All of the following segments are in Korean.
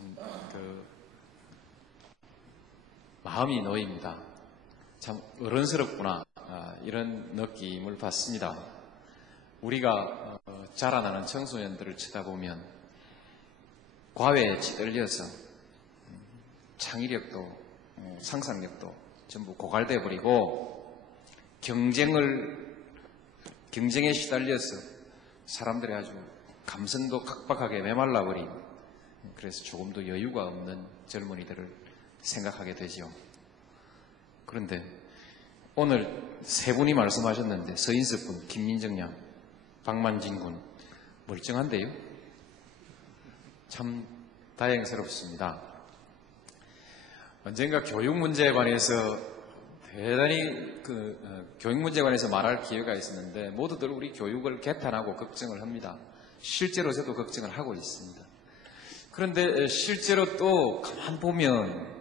참 마음이 놓입니다. 참 어른스럽구나, 이런 느낌을 받습니다. 우리가 자라나는 청소년들을 쳐다보면 과외에 치달려서 창의력도 상상력도 전부 고갈돼 버리고 경쟁에 시달려서 사람들이 아주 감성도 각박하게 메말라 버린, 그래서 조금도 여유가 없는 젊은이들을 생각하게 되죠. 그런데 오늘 세 분이 말씀하셨는데 서인석 군, 김민정 양, 박만진 군 멀쩡한데요? 참 다행스럽습니다. 언젠가 교육 문제에 관해서 대단히 교육 문제에 관해서 말할 기회가 있었는데 모두들 우리 교육을 개탄하고 걱정을 합니다. 실제로 저도 걱정을 하고 있습니다. 그런데 실제로 또 가만 보면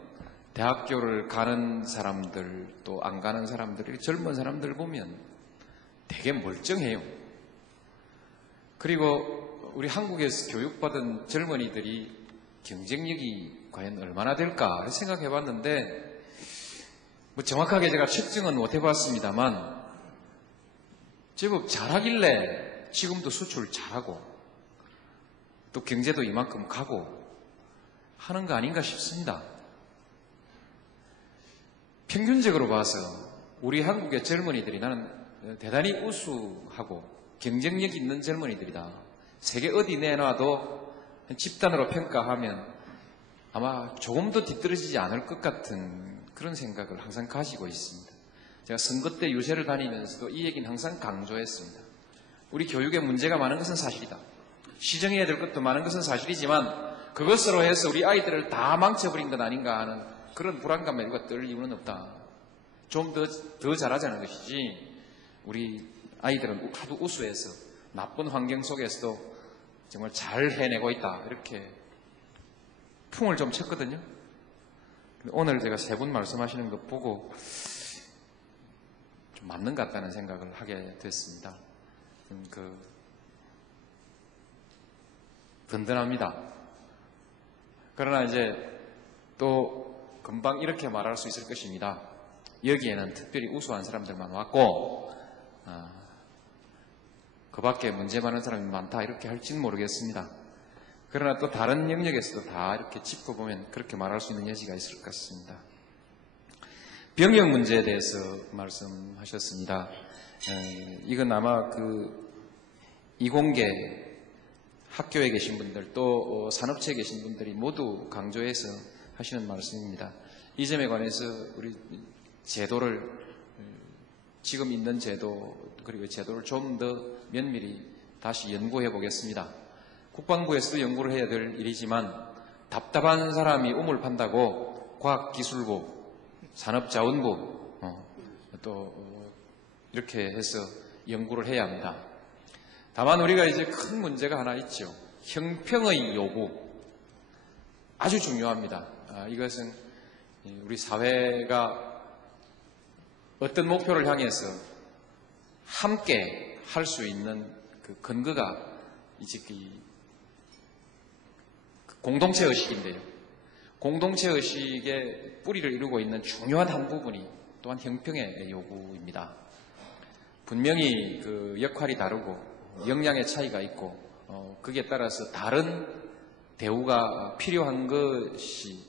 대학교를 가는 사람들 또 안 가는 사람들, 젊은 사람들 보면 되게 멀쩡해요. 그리고 우리 한국에서 교육받은 젊은이들이 경쟁력이 과연 얼마나 될까 생각해 봤는데 정확하게 제가 측정은 못 해봤습니다만 제법 잘하길래 지금도 수출 잘하고 또 경제도 이만큼 가고 하는 거 아닌가 싶습니다. 평균적으로 봐서 우리 한국의 젊은이들이 나는 대단히 우수하고 경쟁력 있는 젊은이들이다. 세계 어디 내놔도 집단으로 평가하면 아마 조금도 뒤떨어지지 않을 것 같은 그런 생각을 항상 가지고 있습니다. 제가 선거 때 유세를 다니면서도 이 얘기는 항상 강조했습니다. 우리 교육에 문제가 많은 것은 사실이다. 시정해야 될 것도 많은 것은 사실이지만 그것으로 해서 우리 아이들을 다 망쳐버린 것 아닌가 하는 그런 불안감에 우리가 떨 이유는 없다. 좀 더 잘하자는 것이지 우리 아이들은 하도 우수해서 나쁜 환경 속에서도 정말 잘 해내고 있다. 이렇게 풍을 좀 쳤거든요. 오늘 제가 세 분 말씀하시는 것 보고 좀 맞는 것 같다는 생각을 하게 됐습니다. 든든합니다. 그러나 이제 또 금방 이렇게 말할 수 있을 것입니다. 여기에는 특별히 우수한 사람들만 왔고 그 밖에 문제 많은 사람이 많다 이렇게 할지는 모르겠습니다. 그러나 또 다른 영역에서도 다 이렇게 짚어보면 그렇게 말할 수 있는 여지가 있을 것 같습니다. 병역 문제에 대해서 말씀하셨습니다. 이건 아마 이공계 학교에 계신 분들 또 산업체에 계신 분들이 모두 강조해서 하시는 말씀입니다. 이 점에 관해서 우리 제도를 지금 있는 제도 그리고 제도를 좀 더 면밀히 다시 연구해 보겠습니다. 국방부에서도 연구를 해야 될 일이지만 답답한 사람이 우물 판다고 과학기술부, 산업자원부 또 이렇게 해서 연구를 해야 합니다. 다만 우리가 이제 큰 문제가 하나 있죠. 형평의 요구 아주 중요합니다. 이것은 우리 사회가 어떤 목표를 향해서 함께 할 수 있는 그 근거가 이제 공동체 의식인데요. 공동체 의식의 뿌리를 이루고 있는 중요한 한 부분이 또한 형평의 요구입니다. 분명히 그 역할이 다르고 역량의 차이가 있고 거기에 따라서 다른 대우가 필요한 것이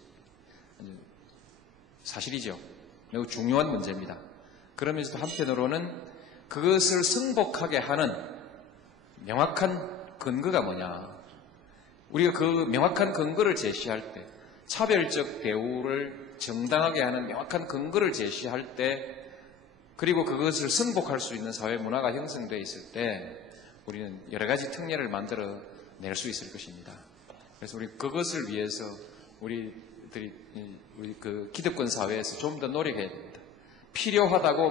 사실이죠. 매우 중요한 문제입니다. 그러면서도 한편으로는 그것을 승복하게 하는 명확한 근거가 뭐냐. 우리가 그 명확한 근거를 제시할 때, 차별적 대우를 정당하게 하는 명확한 근거를 제시할 때, 그리고 그것을 승복할 수 있는 사회 문화가 형성되어 있을 때 우리는 여러 가지 특례를 만들어 낼 수 있을 것입니다. 그래서 우리 그것을 위해서 우리 기득권 사회에서 좀 더 노력해야 됩니다. 필요하다고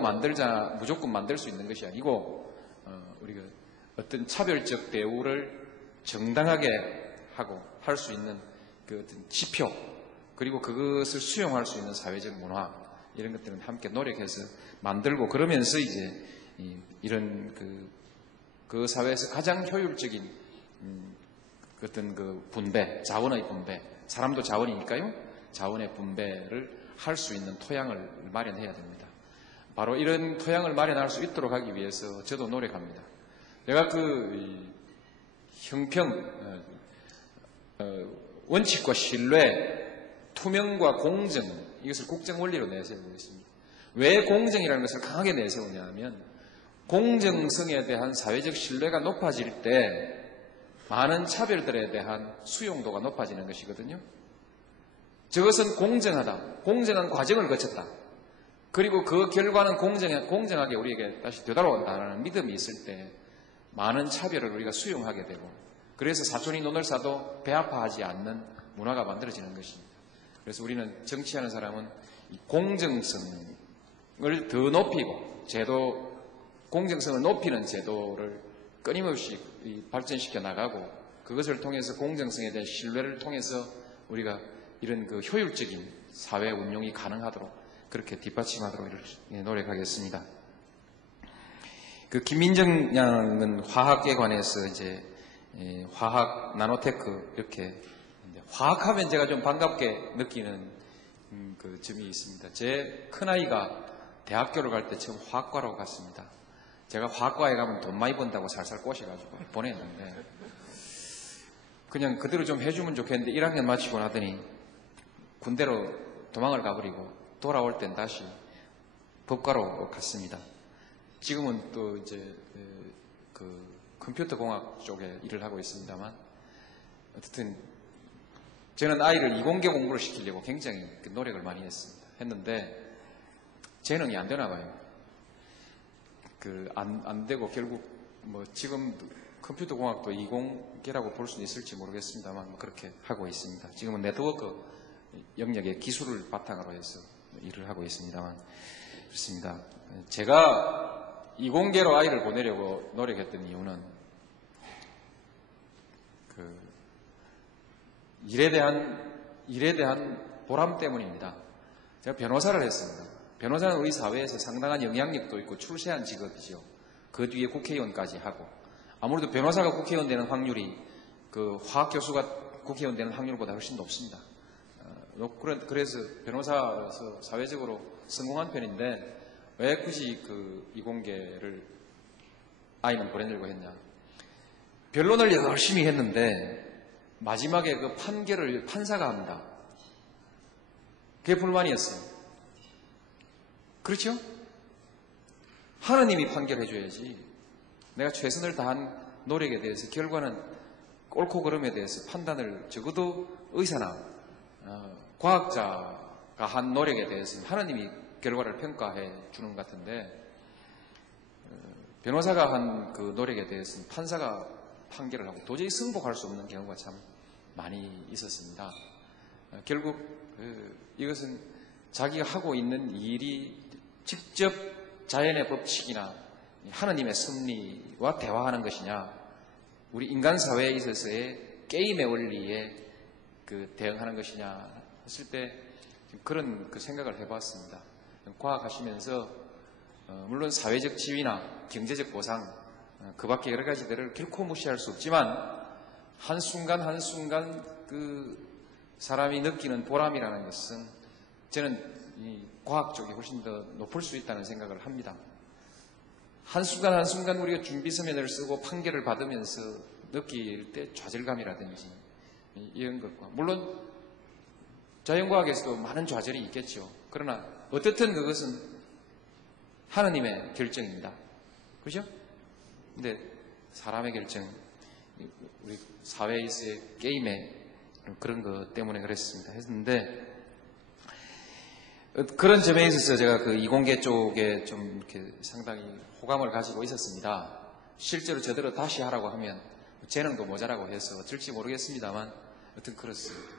무조건 만들 수 있는 것이 아니고 우리가 어떤 차별적 대우를 정당하게 하고 할 수 있는 그 어떤 지표 그리고 그것을 수용할 수 있는 사회적 문화 이런 것들은 함께 노력해서 만들고 그러면서 이제 이런 그 사회에서 가장 효율적인 어떤 그 분배, 자원의 분배, 사람도 자원이니까요. 자원의 분배를 할 수 있는 토양을 마련해야 됩니다. 바로 이런 토양을 마련할 수 있도록 하기 위해서 저도 노력합니다. 내가 그 형평, 원칙과 신뢰, 투명과 공정, 이것을 국정 원리로 내세우고 있습니다. 왜 공정이라는 것을 강하게 내세우냐면 공정성에 대한 사회적 신뢰가 높아질 때 많은 차별들에 대한 수용도가 높아지는 것이거든요. 저것은 공정하다, 공정한 과정을 거쳤다. 그리고 그 결과는 공정하게 우리에게 다시 되돌아온다는 믿음이 있을 때 많은 차별을 우리가 수용하게 되고, 그래서 사촌이 논을 사도 배 아파하지 않는 문화가 만들어지는 것입니다. 그래서 우리는 정치하는 사람은 공정성을 더 높이고 공정성을 높이는 제도를 끊임없이 발전시켜 나가고, 그것을 통해서 공정성에 대한 신뢰를 통해서 우리가 이런 그 효율적인 사회 운용이 가능하도록 그렇게 뒷받침하도록 노력하겠습니다. 그 김민정 양은 화학에 관해서 이제 화학, 나노테크 이렇게 화학하면 제가 좀 반갑게 느끼는 그 점이 있습니다. 제 큰아이가 대학교를 갈 때 처음 화학과로 갔습니다. 제가 화학과에 가면 돈 많이 번다고 살살 꼬셔가지고 보냈는데 그냥 그대로 좀 해주면 좋겠는데 1학년 마치고 나더니 군대로 도망을 가버리고 돌아올 땐 다시 법과로 갔습니다. 지금은 또 이제 그 컴퓨터 공학 쪽에 일을 하고 있습니다만, 어쨌든 저는 아이를 이공계 공부를 시키려고 굉장히 노력을 많이 했는데 재능이 안 되나 봐요. 안 되고 결국 뭐 지금 컴퓨터 공학도 이공계라고 볼 수는 있을지 모르겠습니다만 그렇게 하고 있습니다. 지금은 네트워크 영역의 기술을 바탕으로 해서 일을 하고 있습니다만 그렇습니다. 제가 이공계로 아이를 보내려고 노력했던 이유는 일에 대한 보람 때문입니다. 제가 변호사를 했습니다. 변호사는 우리 사회에서 상당한 영향력도 있고 출세한 직업이죠. 그 뒤에 국회의원까지 하고, 아무래도 변호사가 국회의원 되는 확률이 그 화학교수가 국회의원 되는 확률보다 훨씬 높습니다. 그래서 변호사로서 사회적으로 성공한 편인데 왜 굳이 그 이공계를 아이는 보내려고 했냐. 변론을 열심히 했는데 마지막에 그 판결을 판사가 합니다. 그게 불만이었어요. 그렇죠? 하느님이 판결해줘야지. 내가 최선을 다한 노력에 대해서 결과는 옳고 그름에 대해서 판단을 적어도 의사나 과학자가 한 노력에 대해서 하느님이 결과를 평가해 주는 것 같은데 변호사가 한 그 노력에 대해서는 판사가 판결을 하고 도저히 승복할 수 없는 경우가 참 많이 있었습니다. 결국 이것은 자기가 하고 있는 일이 직접 자연의 법칙이나 하느님의 섭리와 대화하는 것이냐, 우리 인간 사회에 있어서의 게임의 원리에 대응하는 것이냐 했을 때 그런 생각을 해봤습니다. 과학하시면서 물론 사회적 지위나 경제적 보상 그 밖에 여러 가지들을 결코 무시할 수 없지만 한순간 한순간 그 사람이 느끼는 보람이라는 것은 저는 이 과학 쪽이 훨씬 더 높을 수 있다는 생각을 합니다. 한순간 한순간 우리가 준비서면을 쓰고 판결을 받으면서 느낄 때 좌절감이라든지 이런 것과, 물론 자연과학에서도 많은 좌절이 있겠죠. 그러나 어떻든 그것은 하느님의 결정입니다. 그렇죠? 근데 사람의 결정, 우리 사회에서의 게임의 그런 것 때문에 그랬습니다. 했는데 그런 점에 있어서 제가 그 이공계 쪽에 좀 이렇게 상당히 호감을 가지고 있었습니다. 실제로 저대로 다시 하라고 하면 재능도 모자라고 해서 어쩔지 모르겠습니다만 여튼 그렇습니다.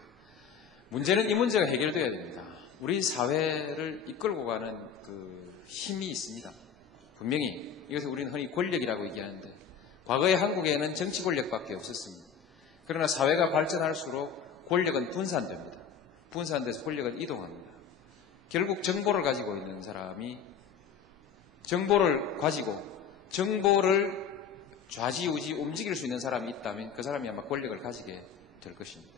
문제는 이 문제가 해결되어야 됩니다. 우리 사회를 이끌고 가는 그 힘이 있습니다. 분명히 이것을 우리는 흔히 권력이라고 얘기하는데 과거의 한국에는 정치 권력밖에 없었습니다. 그러나 사회가 발전할수록 권력은 분산됩니다. 분산돼서 권력은 이동합니다. 결국 정보를 가지고 있는 사람이 정보를 가지고 정보를 좌지우지 움직일 수 있는 사람이 있다면 그 사람이 아마 권력을 가지게 될 것입니다.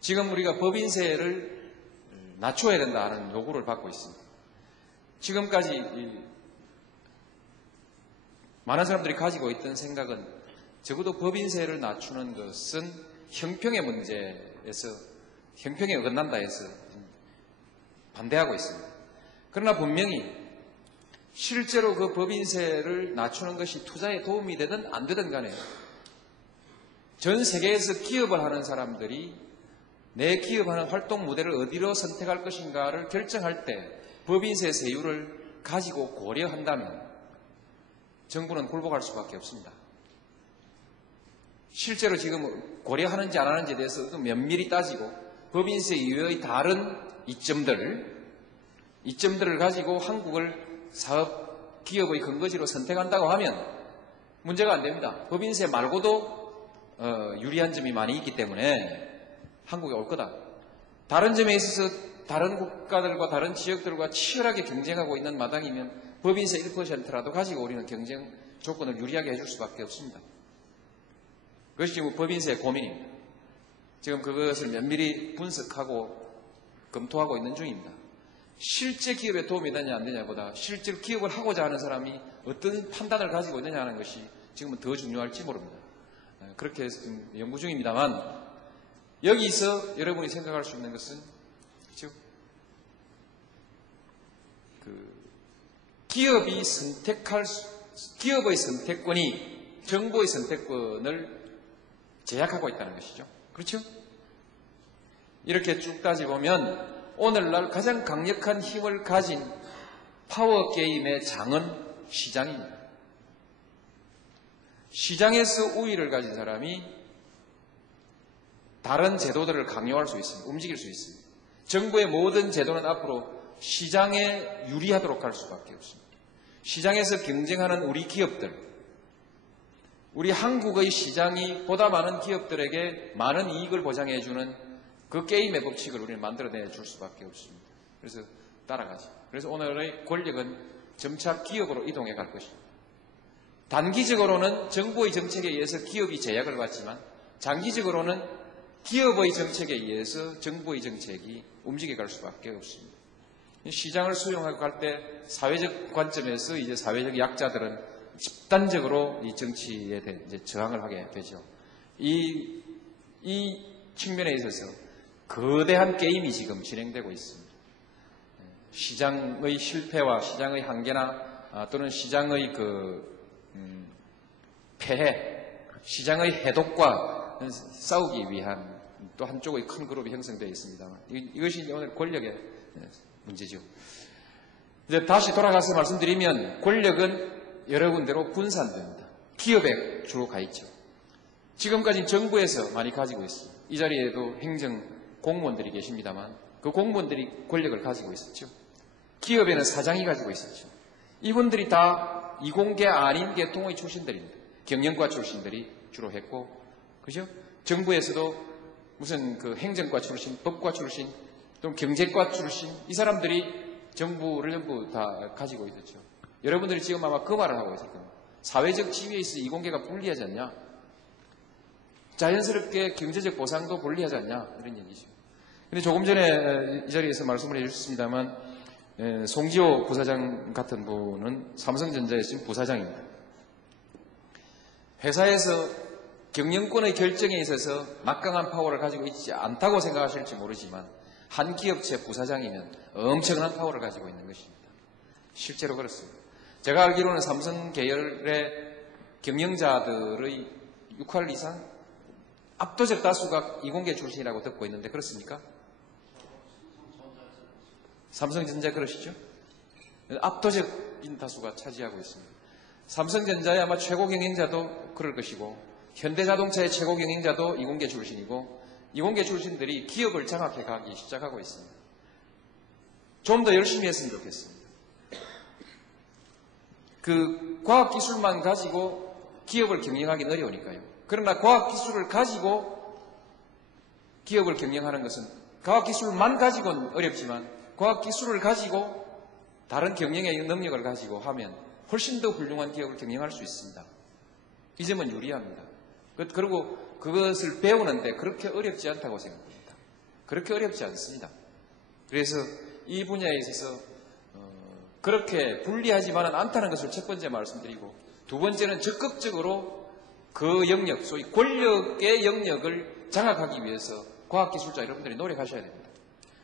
지금 우리가 법인세를 낮춰야 된다는 요구를 받고 있습니다. 지금까지 많은 사람들이 가지고 있던 생각은 적어도 법인세를 낮추는 것은 형평의 문제에서 형평에 어긋난다 해서 반대하고 있습니다. 그러나 분명히 실제로 그 법인세를 낮추는 것이 투자에 도움이 되든 안 되든 간에 전 세계에서 기업을 하는 사람들이 내 기업하는 활동 모델을 어디로 선택할 것인가를 결정할 때 법인세 세율을 가지고 고려한다면 정부는 굴복할 수밖에 없습니다. 실제로 지금 고려하는지 안 하는지에 대해서 면밀히 따지고 법인세 이외의 다른 이점들을 가지고 한국을 사업 기업의 근거지로 선택한다고 하면 문제가 안 됩니다. 법인세 말고도 유리한 점이 많이 있기 때문에 한국에 올 거다. 다른 점에 있어서 다른 국가들과 다른 지역들과 치열하게 경쟁하고 있는 마당이면 법인세 1%라도 가지고 우리는 경쟁 조건을 유리하게 해줄 수밖에 없습니다. 그것이 지금 법인세의 고민입니다. 지금 그것을 면밀히 분석하고 검토하고 있는 중입니다. 실제 기업에 도움이 되냐 안 되냐보다 실제 기업을 하고자 하는 사람이 어떤 판단을 가지고 있느냐 하는 것이 지금은 더 중요할지 모릅니다. 그렇게 해서 지금 연구 중입니다만 여기서 여러분이 생각할 수 있는 것은 즉 기업의 선택권이 정부의 선택권을 제약하고 있다는 것이죠. 그렇죠? 이렇게 쭉 따지보면 오늘날 가장 강력한 힘을 가진 파워게임의 장은 시장입니다. 시장에서 우위를 가진 사람이 다른 제도들을 강요할 수 있습니다. 움직일 수 있습니다. 정부의 모든 제도는 앞으로 시장에 유리하도록 할 수밖에 없습니다. 시장에서 경쟁하는 우리 기업들, 우리 한국의 시장이 보다 많은 기업들에게 많은 이익을 보장해주는 그 게임의 법칙을 우리는 만들어내 줄 수밖에 없습니다. 그래서 따라가죠. 그래서 오늘의 권력은 점차 기업으로 이동해 갈 것입니다. 단기적으로는 정부의 정책에 의해서 기업이 제약을 받지만 장기적으로는 기업의 정책에 의해서 정부의 정책이 움직여 갈 수밖에 없습니다. 시장을 수용하고 갈 때 사회적 관점에서 이제 사회적 약자들은 집단적으로 이 정치에 대해 이제 저항을 하게 되죠. 이 측면에 있어서 거대한 게임이 지금 진행되고 있습니다. 시장의 실패와 시장의 한계나 또는 시장의 폐해, 시장의 해독과 싸우기 위한 또 한쪽의 큰 그룹이 형성되어 있습니다만 이것이 오늘 권력의 문제죠. 이제 다시 돌아가서 말씀드리면 권력은 여러 군데로 분산됩니다. 기업에 주로 가 있죠. 지금까지 정부에서 많이 가지고 있습니다. 이 자리에도 행정 공무원들이 계십니다만 그 공무원들이 권력을 가지고 있었죠. 기업에는 사장이 가지고 있었죠. 이분들이 다 이공계 아닌 계통의 출신들입니다. 경영과 출신들이 주로 했고, 그죠? 정부에서도 무슨 행정과 출신, 법과 출신, 또 경제과 출신, 이 사람들이 정부를 전부 다 가지고 있었죠. 여러분들이 지금 아마 그 말을 하고 있을 겁니다. 사회적 지위에 있어 이공계가 불리하지 않냐? 자연스럽게 경제적 보상도 불리하지 않냐? 이런 얘기죠. 근데 조금 전에 이 자리에서 말씀을 해주셨습니다만, 송지호 부사장 같은 분은 삼성전자의 지금 부사장입니다. 회사에서 경영권의 결정에 있어서 막강한 파워를 가지고 있지 않다고 생각하실지 모르지만, 한 기업체 부사장이면 엄청난 파워를 가지고 있는 것입니다. 실제로 그렇습니다. 제가 알기로는 삼성 계열의 경영자들의 6할 이상 압도적 다수가 이공계 출신이라고 듣고 있는데 그렇습니까? 삼성전자 그러시죠? 압도적인 다수가 차지하고 있습니다. 삼성전자의 아마 최고 경영자도 그럴 것이고 현대자동차의 최고 경영자도 이공계 출신이고 이공계 출신들이 기업을 장악해 가기 시작하고 있습니다. 좀 더 열심히 했으면 좋겠습니다. 과학기술만 가지고 기업을 경영하기는 어려우니까요. 그러나 과학기술을 가지고 기업을 경영하는 것은 과학기술만 가지고는 어렵지만 과학기술을 가지고 다른 경영의 능력을 가지고 하면 훨씬 더 훌륭한 기업을 경영할 수 있습니다. 이 점은 유리합니다. 그리고 그것을 배우는데 그렇게 어렵지 않다고 생각합니다. 그렇게 어렵지 않습니다. 그래서 이 분야에 있어서 그렇게 불리하지만은 않다는 것을 첫 번째 말씀드리고, 두 번째는 적극적으로 그 영역, 소위 권력의 영역을 장악하기 위해서 과학기술자 여러분들이 노력하셔야 됩니다.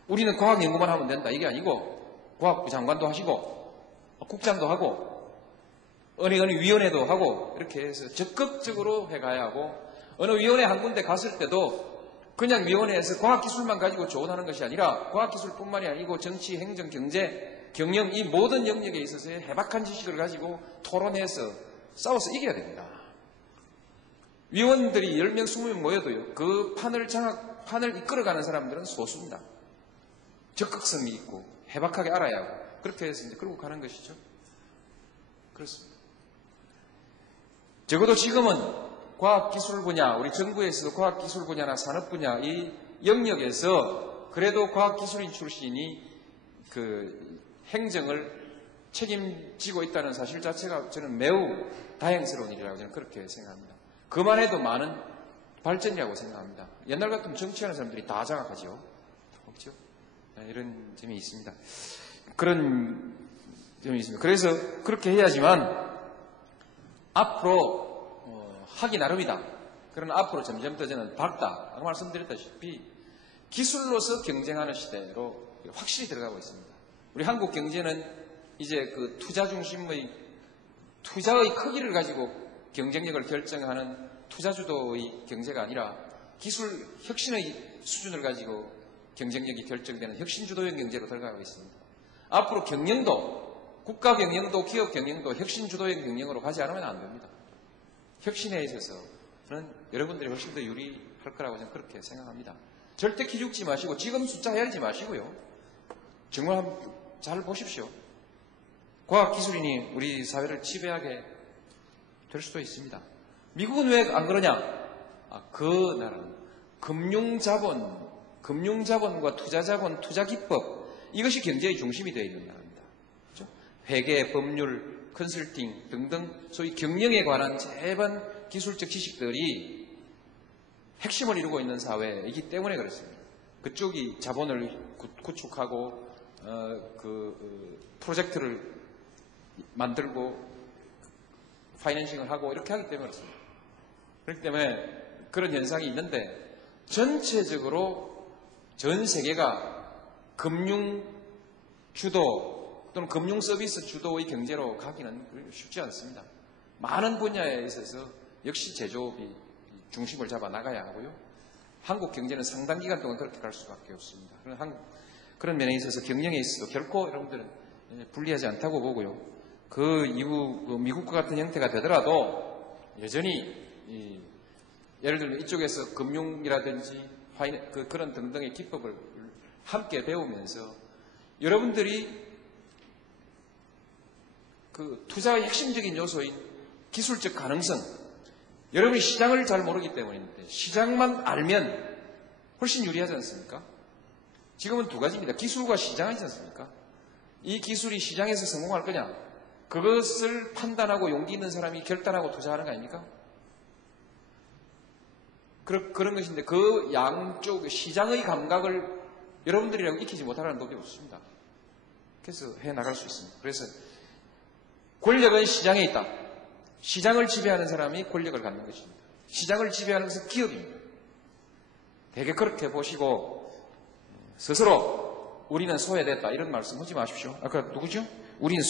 우리는 과학 연구만 하면 된다, 이게 아니고 과학부 장관도 하시고 국장도 하고 어느 위원회도 하고 이렇게 해서 적극적으로 해가야 하고, 어느 위원회 한 군데 갔을 때도 그냥 위원회에서 과학기술만 가지고 조언하는 것이 아니라 과학기술뿐만이 아니고 정치, 행정, 경제, 경영 이 모든 영역에 있어서의 해박한 지식을 가지고 토론해서 싸워서 이겨야 됩니다. 위원들이 10명, 20명 모여도요, 그 판을 이끌어가는 사람들은 소수입니다. 적극성이 있고 해박하게 알아야 하고 그렇게 해서 이제 끌고 가는 것이죠. 그렇습니다. 적어도 지금은 과학기술 분야, 우리 정부에서도 과학기술 분야나 산업 분야 이 영역에서 그래도 과학기술인 출신이 그 행정을 책임지고 있다는 사실 자체가 저는 매우 다행스러운 일이라고 저는 그렇게 생각합니다. 그만해도 많은 발전이라고 생각합니다. 옛날 같으면 정치하는 사람들이 다 장악하죠. 없죠? 이런 점이 있습니다. 그런 점이 있습니다. 그래서 그렇게 해야지만 앞으로 하기 나름이다. 그러나 앞으로 점점 더 저는 밝다. 아까 말씀드렸다시피 기술로서 경쟁하는 시대로 확실히 들어가고 있습니다. 우리 한국 경제는 이제 그 투자 중심의 투자의 크기를 가지고 경쟁력을 결정하는 투자주도의 경제가 아니라 기술 혁신의 수준을 가지고 경쟁력이 결정되는 혁신주도형 경제로 들어가고 있습니다. 앞으로 경영도, 국가 경영도, 기업 경영도 혁신주도형 경영으로 가지 않으면 안 됩니다. 혁신에 있어서는 여러분들이 훨씬 더 유리할 거라고 저는 그렇게 생각합니다. 절대 기죽지 마시고 지금 숫자 헤아리지 마시고요. 정말 잘 보십시오. 과학기술인이 우리 사회를 지배하게 될 수도 있습니다. 미국은 왜 안 그러냐? 그 나라는 금융자본과 투자자본, 투자기법 이것이 경제의 중심이 되어 있는 나라입니다. 그렇죠? 회계, 법률, 컨설팅 등등 소위 경영에 관한 재반 기술적 지식들이 핵심을 이루고 있는 사회이기 때문에 그렇습니다. 그쪽이 자본을 구축하고 프로젝트를 만들고 파이낸싱을 하고 이렇게 하기 때문에 그렇습니다. 그렇기 때문에 그런 현상이 있는데 전체적으로 전 세계가 금융 주도 또는 금융 서비스 주도의 경제로 가기는 쉽지 않습니다. 많은 분야에 있어서 역시 제조업이 중심을 잡아 나가야 하고요. 한국 경제는 상당 기간 동안 그렇게 갈 수밖에 없습니다. 그런 면에 있어서 경영에 있어도 결코 여러분들은 불리하지 않다고 보고요. 그 이후 미국과 같은 형태가 되더라도 여전히 예를 들면 이쪽에서 금융이라든지 그런 등등의 기법을 함께 배우면서 여러분들이 그 투자의 핵심적인 요소인 기술적 가능성, 여러분이 시장을 잘 모르기 때문인데 시장만 알면 훨씬 유리하지 않습니까? 지금은 두 가지입니다. 기술과 시장이지 않습니까? 이 기술이 시장에서 성공할 거냐? 그것을 판단하고 용기 있는 사람이 결단하고 투자하는 거 아닙니까? 그런 것인데 그 양쪽 시장의 감각을 여러분들이라고 익히지 못하는 법이 없습니다. 그래서 해나갈 수 있습니다. 그래서 권력은 시장에 있다. 시장을 지배하는 사람이 권력을 갖는 것입니다. 시장을 지배하는 것은 기업입니다. 되게 그렇게 보시고 스스로 우리는 소외됐다 이런 말씀 하지 마십시오. 아까 누구죠? 우리는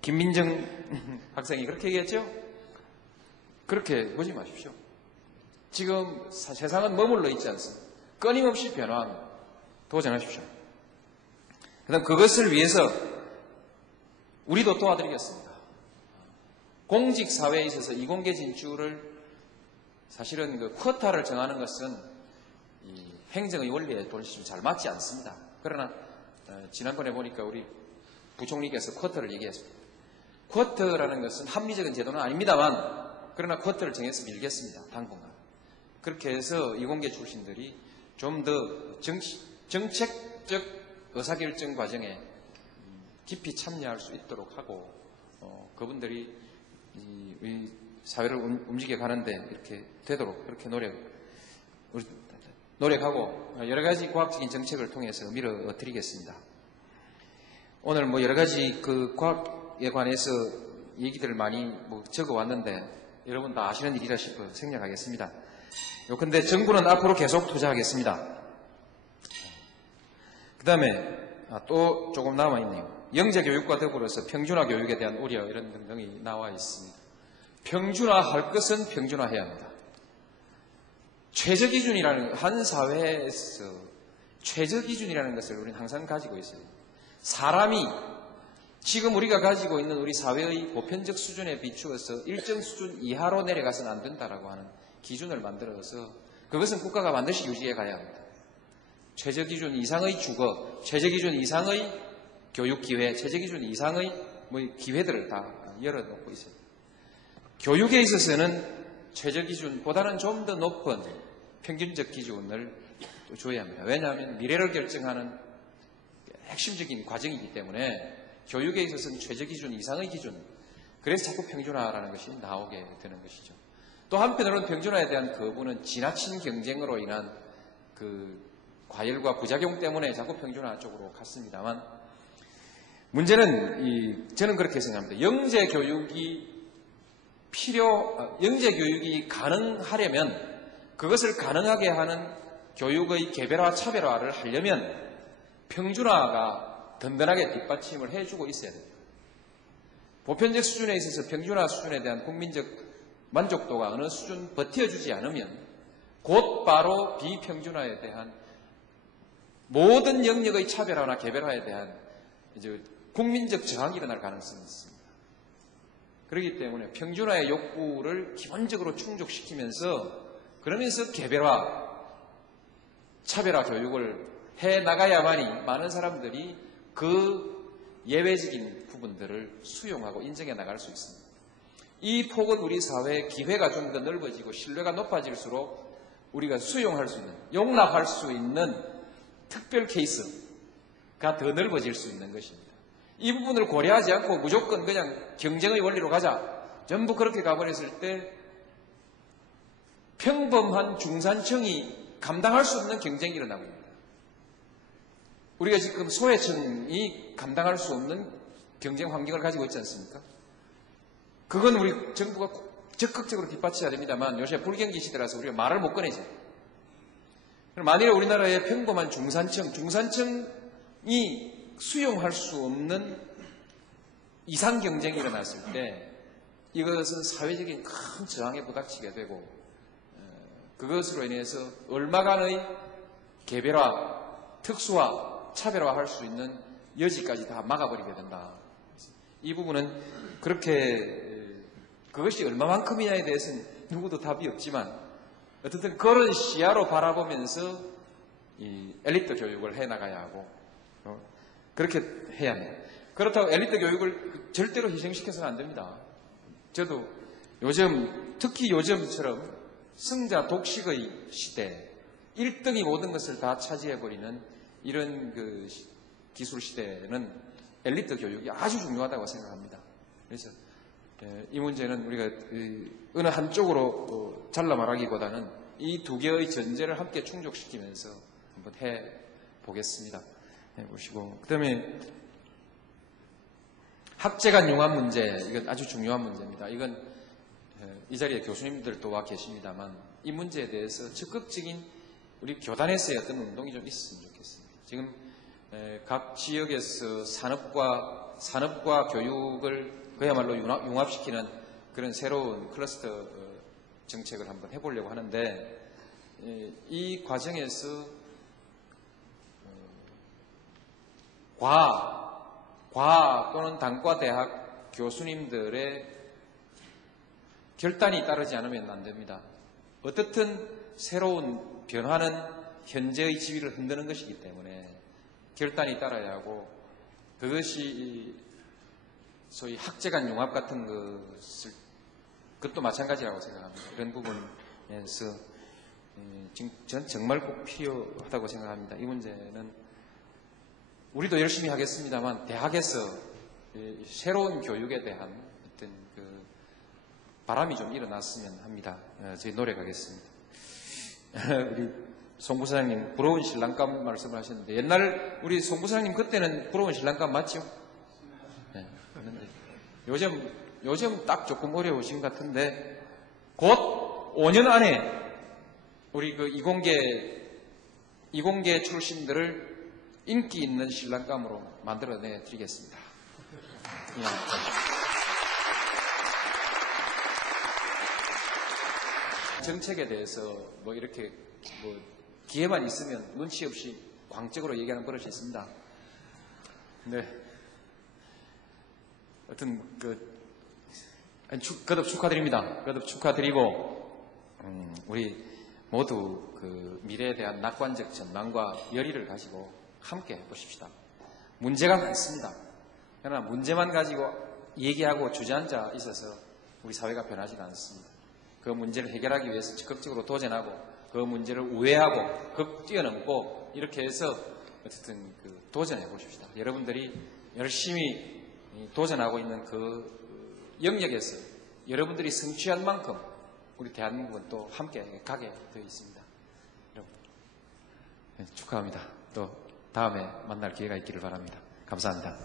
김민정 학생이 그렇게 얘기했죠? 그렇게 보지 마십시오. 지금 세상은 머물러 있지 않습니다. 끊임없이 변화하는 도전하십시오. 그다음 그것을 위해서 우리도 도와드리겠습니다. 공직사회에 있어서 이공계 진출을 사실은 그 쿼타를 정하는 것은 이 행정의 원리에 좀 잘 맞지 않습니다. 그러나 지난번에 보니까 우리 부총리께서 쿼터를 얘기했습니다. 쿼터라는 것은 합리적인 제도는 아닙니다만 그러나 쿼터를 정해서 밀겠습니다. 당분간. 그렇게 해서 이공계 출신들이 좀 더 정책적 의사결정 과정에 깊이 참여할 수 있도록 하고 그분들이 우리 사회를 움직여 가는데 이렇게 되도록 그렇게 노력하고 여러 가지 과학적인 정책을 통해서 밀어드리겠습니다. 오늘 뭐 여러 가지 그 과학에 관해서 얘기들을 많이 적어 왔는데 여러분 다 아시는 일이라 싶어 생략하겠습니다. 근데 정부는 앞으로 계속 투자하겠습니다. 그 다음에 또 조금 남아있네요. 영재교육과 더불어서 평준화 교육에 대한 우려 이런 등등이 나와 있습니다. 평준화할 것은 평준화해야 합니다. 최저기준이라는 한 사회에서 최저기준이라는 것을 우리는 항상 가지고 있어요. 사람이 지금 우리가 가지고 있는 우리 사회의 보편적 수준에 비추어서 일정 수준 이하로 내려가서는 안 된다라고 하는 기준을 만들어서 그것은 국가가 반드시 유지해 가야 합니다. 최저기준 이상의 주거, 최저기준 이상의 교육기회, 최저기준 이상의 기회들을 다 열어놓고 있어요. 교육에 있어서는 최저기준보다는 좀 더 높은 평균적 기준을 줘야 합니다. 왜냐하면 미래를 결정하는 핵심적인 과정이기 때문에 교육에 있어서는 최저기준 이상의 기준, 그래서 자꾸 평준화라는 것이 나오게 되는 것이죠. 또 한편으로는 평준화에 대한 거부는 지나친 경쟁으로 인한 그 과열과 부작용 때문에 자꾸 평준화 쪽으로 갔습니다만, 문제는 저는 그렇게 생각합니다. 영재 교육이 가능하려면, 그것을 가능하게 하는 교육의 개별화, 차별화를 하려면 평준화가 든든하게 뒷받침을 해주고 있어야 됩니다. 보편적 수준에 있어서 평준화 수준에 대한 국민적 만족도가 어느 수준 버텨주지 않으면 곧바로 비평준화에 대한 모든 영역의 차별화나 개별화에 대한 이제 국민적 저항이 일어날 가능성이 있습니다. 그렇기 때문에 평준화의 욕구를 기본적으로 충족시키면서, 그러면서 개별화, 차별화 교육을 해 나가야만이 많은 사람들이 그 예외적인 부분들을 수용하고 인정해 나갈 수 있습니다. 이 폭은 우리 사회의 기회가 좀 더 넓어지고 신뢰가 높아질수록 우리가 수용할 수 있는, 용납할 수 있는 특별 케이스가 더 넓어질 수 있는 것입니다. 이 부분을 고려하지 않고 무조건 그냥 경쟁의 원리로 가자, 전부 그렇게 가버렸을 때 평범한 중산층이 감당할 수 없는 경쟁이 일어나고 있습니다. 우리가 지금 소외층이 감당할 수 없는 경쟁 환경을 가지고 있지 않습니까? 그건 우리 정부가 적극적으로 뒷받쳐야 됩니다만, 요새 불경기 시대라서 우리가 말을 못 꺼내죠. 만일에 우리나라의 평범한 중산층이 수용할 수 없는 이상 경쟁이 일어났을 때 이것은 사회적인 큰 저항에 부닥치게 되고, 그것으로 인해서 얼마간의 개별화, 특수화, 차별화할 수 있는 여지까지 다 막아버리게 된다. 이 부분은 그것이 얼마만큼이냐에 대해서는 누구도 답이 없지만, 어쨌든 그런 시야로 바라보면서 이 엘리트 교육을 해나가야 하고, 그렇게 해야 합니다. 그렇다고 엘리트 교육을 절대로 희생시켜서는 안 됩니다. 저도 특히 요즘처럼 승자 독식의 시대, 1등이 모든 것을 다 차지해버리는 이런 그 기술 시대에는 엘리트 교육이 아주 중요하다고 생각합니다. 그래서 이 문제는 우리가 어느 한쪽으로 잘라 말하기보다는 이 두 개의 전제를 함께 충족시키면서 한번 해보겠습니다. 해보시고, 그 다음에 학제 간 융합 문제, 이건 아주 중요한 문제입니다. 이건 이 자리에 교수님들도 와 계십니다만, 이 문제에 대해서 적극적인 우리 교단에서의 어떤 운동이 좀 있었으면 좋겠습니다. 지금 각 지역에서 산업과 교육을 그야말로 융합시키는 그런 새로운 클러스터 정책을 한번 해보려고 하는데, 이 과정에서 과 또는 단과대학 교수님들의 결단이 따르지 않으면 안 됩니다. 어떻든 새로운 변화는 현재의 지위를 흔드는 것이기 때문에 결단이 따라야 하고, 그것이 소위 학제 간 융합 같은 그것도 마찬가지라고 생각합니다. 그런 부분에서 전 정말 꼭 필요하다고 생각합니다. 이 문제는 우리도 열심히 하겠습니다만, 대학에서 새로운 교육에 대한 어떤 바람이 좀 일어났으면 합니다. 저희 노력하겠습니다. 우리 송 부사장님 부러운 신랑감 말씀을 하셨는데 옛날 우리 송 부사장님 그때는 부러운 신랑감 맞죠? 네, 그런데 요즘 딱 조금 어려우신 것 같은데 곧 5년 안에 우리 그 이공계 출신들을 인기 있는 신랑감으로 만들어내 드리겠습니다. 정책에 대해서 뭐 이렇게 뭐 기회만 있으면 눈치 없이 광적으로 얘기하는 버릇이 있습니다. 네. 하여튼 거듭 축하드립니다. 거듭 축하드리고 우리 모두 그 미래에 대한 낙관적 전망과 열의를 가지고 함께 해보십시다. 문제가 많습니다. 그러나 문제만 가지고 얘기하고 주저앉아 있어서 우리 사회가 변하지는 않습니다. 그 문제를 해결하기 위해서 적극적으로 도전하고 그 문제를 우회하고 뛰어넘고 이렇게 해서 어쨌든 도전해 보십시다. 여러분들이 열심히 도전하고 있는 그 영역에서 여러분들이 성취한 만큼 우리 대한민국은 또 함께 가게 되어 있습니다. 여러분 축하합니다. 또 다음에 만날 기회가 있기를 바랍니다. 감사합니다.